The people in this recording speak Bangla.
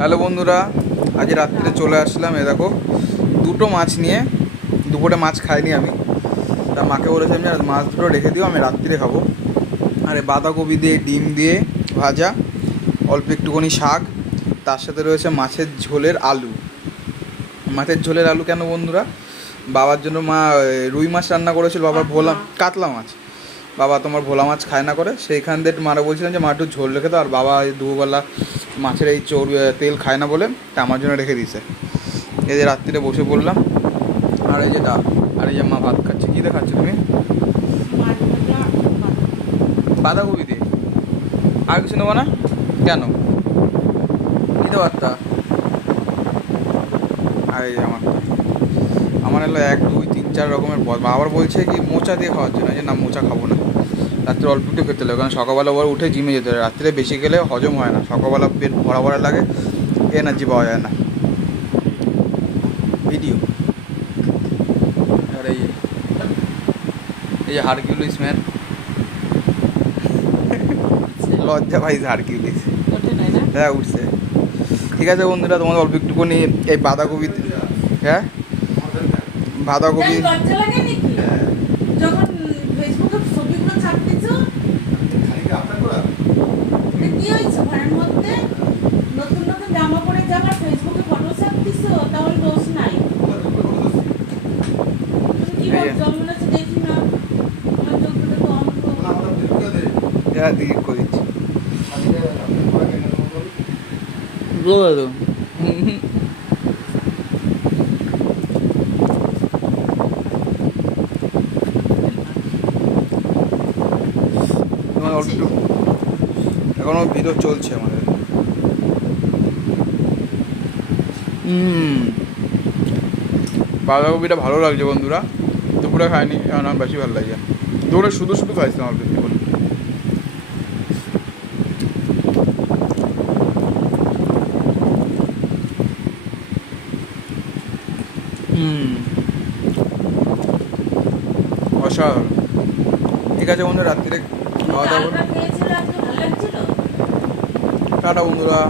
হ্যালো বন্ধুরা, আজ রাত্রে চলে আসলাম। এ দেখো দুটো মাছ নিয়ে। দুপুরে মাছ খাইনি আমি, তা মাকে বলেছিলাম যে মাছ দুটো রেখে দিও, আমি রাত্রিরে খাবো। আরে বাঁধাকপি দিয়ে ডিম দিয়ে ভাজা, অল্প একটুখানি শাক, তার সাথে রয়েছে মাছের ঝোলের আলু। মাছের ঝোলের আলু কেন বন্ধুরা? বাবার জন্য মা রুই মাছ রান্না করেছিল, বাবার ভোলা কাতলা মাছ। বাবা তোমার ভোলা মাছ খায় না করে, সেইখান থেকে মারা বলছিলেন যে মা একটু ঝোল রেখে দাও। আর বাবা এই দুপুরবেলা মাছের এই তেল খায় না বলে তা আমার জন্য রেখে দিয়েছে। এই যে রাত্রিরে বসে পড়লাম, আর এই যে ডাল, আর এই যে মা ভাত খাচ্ছে। কী দেখাচ্ছ তুমি? বাঁধাকপি দিয়ে। আর কিছু নেবো না? কেন দিতে পারতা? আর এই যে আমার এলো 1 2 3 4 রকমের আবার বলছে কি মোচা দিয়ে খাওয়ার জন্য, যে না মোচা খাবো না, রাত্রে অল্প একটু খেতে হবে, কারণ সকালবেলা ওর উঠে জিমে যেতে হবে। রাত্রে বেশি খেলে হজম হয় না, সকালবেলা পেট ভরা ভরা লাগে, এনার্জি পাওয়া যায় না। ভিডিও আর এই যে হারকিউলিস ম্যান, লজ্জা পাইছে হারকিউলিস। হ্যাঁ উঠছে। ঠিক আছে বন্ধুরা, তোমাদের অল্প একটুখানি এই বাঁধাকপি, হ্যাঁ বাঁধাকপি যখন ফেসবুকে ছবিগুলো ছাড়তেছো কি হয়েছে ঘরের মধ্যে নতুন নতুন জামা পরে যাবার ফেসবুকে ফটো ছাড়তেছো, তাহলে দোষ নাই। তুমি কি জন্ম আছে দেখি না, আমার যোগ্যতা তো অল্প। হ্যাঁ দিকে করেছি তোমার অল্প একটু, এখনো ভিডিও চলছে আমাদের। বাঁধাকপিটা ভালো লাগছে বন্ধুরা, দুপুরে খাইনি, এখন আমার বেশি ভালো লাগছে। দুপুরে শুধু শুধু খাইছিলাম অল্প একটু করে। অসাধারণ। ঠিক আছে বন্ধুরা, রাত্রিরে খাওয়া দাওয়া করো। খেয়েছিল আজকে ভালো লাগছিল। টাটা বন্ধুরা।